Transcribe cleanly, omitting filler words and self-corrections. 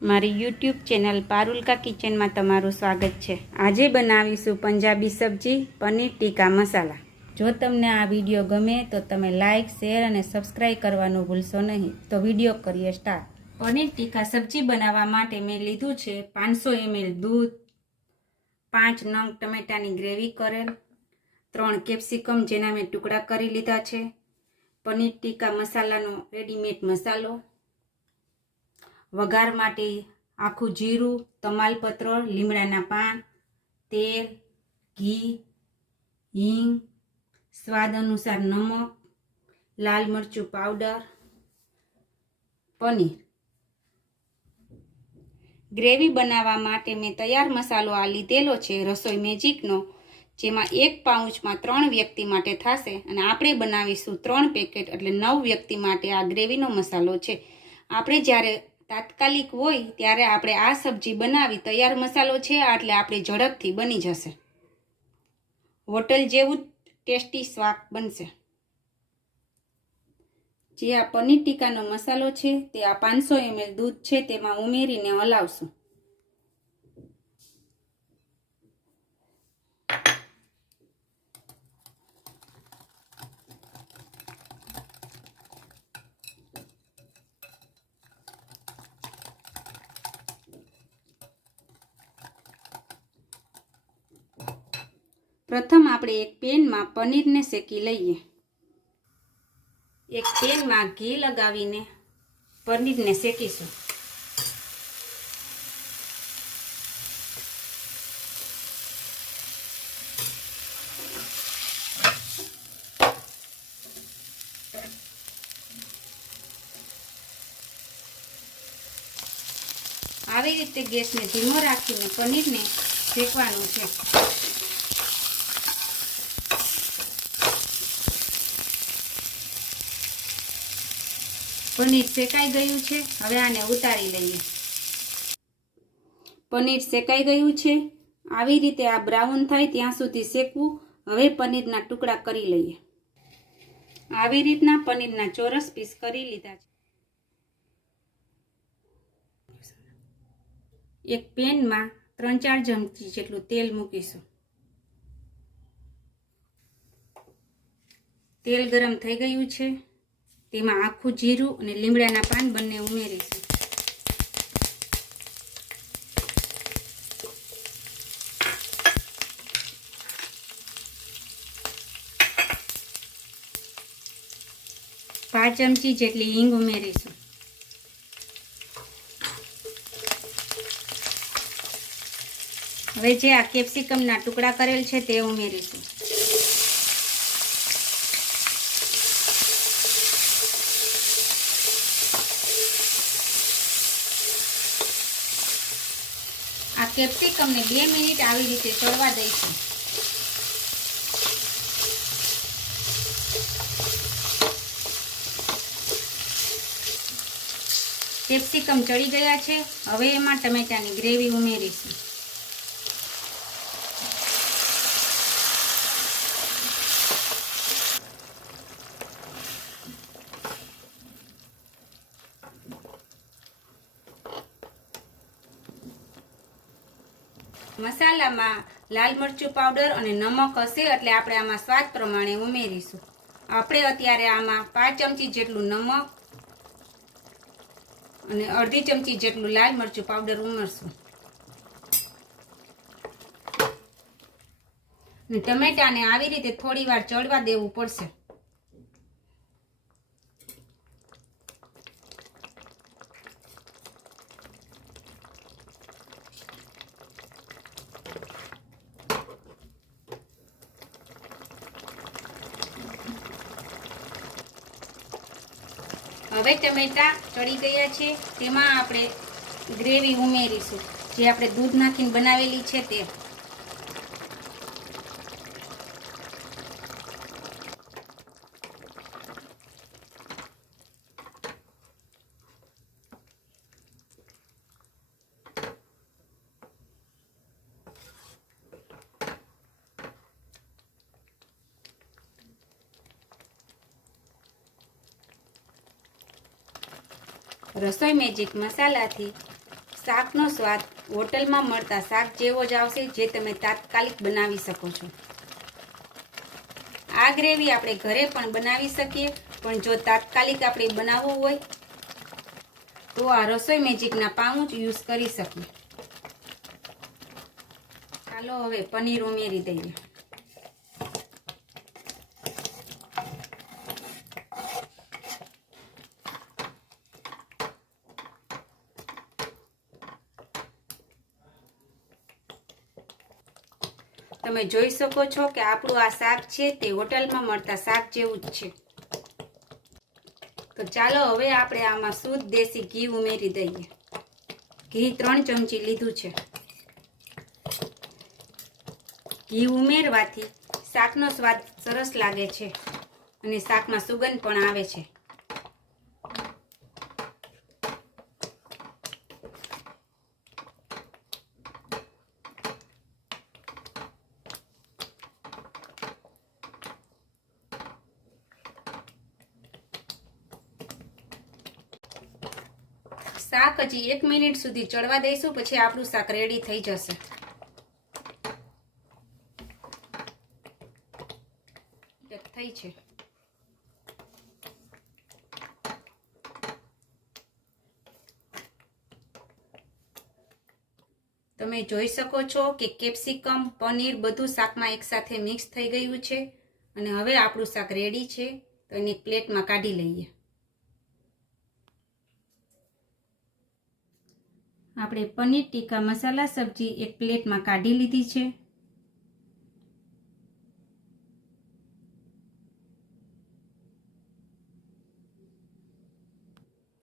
મારી YouTube channel Parul કા કિચનમાં તમારું સ્વાગત છે। આજે બનાવીશું પંજાબી સબ્જી પનીર ટીકા મસાલા। જો તમને આ વિડીયો ગમે તો તમે લાઇક શેર અને સબસ્ક્રાઈબ કરવાનું ભૂલશો નહીં। તો વિડીયો કરીએ સ્ટાર્ટ। પનીર ટીકા સબ્જી બનાવવા માટે મેં લીધું છે 500 ml દૂધ, 5 નંગ ટમેટાની ગ્રેવી કરેલ, 3 કેપ્સિકમ જેના મેં ટુકડા કરી લીધા છે, પનીર ટીકા મસાલાનો રેડીમેડ મસાલો, વઘાર માટે આખું જીરું, તમાલપત્ર, લીમડાના પાન, તેલ, ઘી, હિંગ, સ્વાદ અનુસાર નમક, લાલ મરચું પાવડર, પનીર। ગ્રેવી બનાવવા માટે મેં તૈયાર મસાલો આ લીધેલો છે રસોઈ મેજિકનો, જેમાં 1 પાઉચમાં 3 વ્યક્તિ માટે થશે અને આપણે બનાવીશું 3 પેકેટ એટલે 9 વ્યક્તિ માટે આ ગ્રેવીનો મસાલો છે। આપણે જ્યારે તાત્કાલિક હોય ત્યારે આપણે આ સબ્જી બનાવી તૈયાર મસાલો છે એટલે આપણે ઝડપથી બની જશે, હોટલ જેવું ટેસ્ટી સ્વાદ બનશે। જે આ પનીર ટીકાનો મસાલો છે તે આ 500 ml દૂધ છે તેમાં ઉમેરીને હલાવશું। પ્રથમ આપણે એક પેનમાં પનીરને શેકી લઈએ। એક પેનમાં ઘી લગાવીને પનીરને શેકીશું। આવી રીતે ગેસને ધીમો રાખીને પનીરને શેકવાનું છે। પનીર શેકાઈ ગયું છે, હવે આને ઉતારી લઈએ। પનીર શેકાઈ ગયું છે, આવી રીતે આ બ્રાઉન થાય ત્યાં સુધી શેકવું। હવે પનીરના ટુકડા કરી લઈએ। આવી રીતના પનીરના ચોરસ પીસ કરી લીધા છે। એક પેનમાં 3-4 ચમચી જેટલું તેલ મૂકીશું। તેલ ગરમ થઈ ગયું છે, તેમાં આખું જીરું અને લીમડાના પાન બંને ઉમેરીશું। પાંચ ચમચી જેટલી હિંગ ઉમેરીશું। હવે જે આ કેપ્સિકમના ટુકડા કરેલ છે તે ઉમેરીશું। આ કેપ્સિકમને 2 મિનિટ આવી રીતે ચડવા દઈશું। કેપ્સિકમ ચડી ગયા છે, હવે એમાં ટમેટાની ગ્રેવી ઉમેરીશું। મસાલામાં લાલ મરચું પાવડર અને નમક હશે એટલે આપણે આમાં સ્વાદ પ્રમાણે ઉમેરીશું। આપણે અત્યારે આમાં 5 ચમચી જેટલું નમક અને અડધી ચમચી જેટલું લાલ મરચું પાવડર ઉમેરશું અને ટમેટાને આવી રીતે થોડી વાર ચડવા દેવું પડશે। હવે ટમેટા ચડી ગયા છે, તેમાં આપણે ગ્રેવી ઉમેરીશું જે આપણે દૂધ નાખીને બનાવેલી છે તે। રસોઈ મેજિક મસાલાથી શાકનો સ્વાદ હોટલમાં મળતા શાક જેવો જ આવશે, જે તમે તાત્કાલિક બનાવી શકો છો. આ ગ્રેવી આપણે ઘરે પણ બનાવી શકીએ, પણ જો તાત્કાલિક આપણે બનાવવું હોય તો આ રસોઈ મેજિકના પાઉચ યુઝ કરી શકીએ. ચાલો હવે પનીર ઉમેરી દઈએ. તમે જોઈ શકો છો કે આપણું આ શાક છે તે હોટલમાં મળતા શાક જેવું જ છે. તો ચાલો હવે આપણે આમાં શુદ્ધ દેશી ઘી ઉમેરી દઈએ. ઘી 3 ચમચી લીધું છે. ઘી ઉમેરવાથી શાકનો સ્વાદ સરસ લાગે છે અને શાકમાં સુગંધ પણ આવે છે. શાક હજી 1 મિનિટ સુધી ચડવા દઈશું, પછી આપણું શાક રેડી થઈ જશે. થઈ છે. તમે જોઈ શકો છો કે કેપ્સિકમ, પનીર બધું શાકમાં એકસાથે મિક્સ થઈ ગયું છે અને હવે આપણું શાક રેડી છે. તો એને પ્લેટમાં કાઢી લઈએ. આપણે પનીર ટીકા મસાલા સબ્જી એક પ્લેટમાં કાઢી લીધી છે.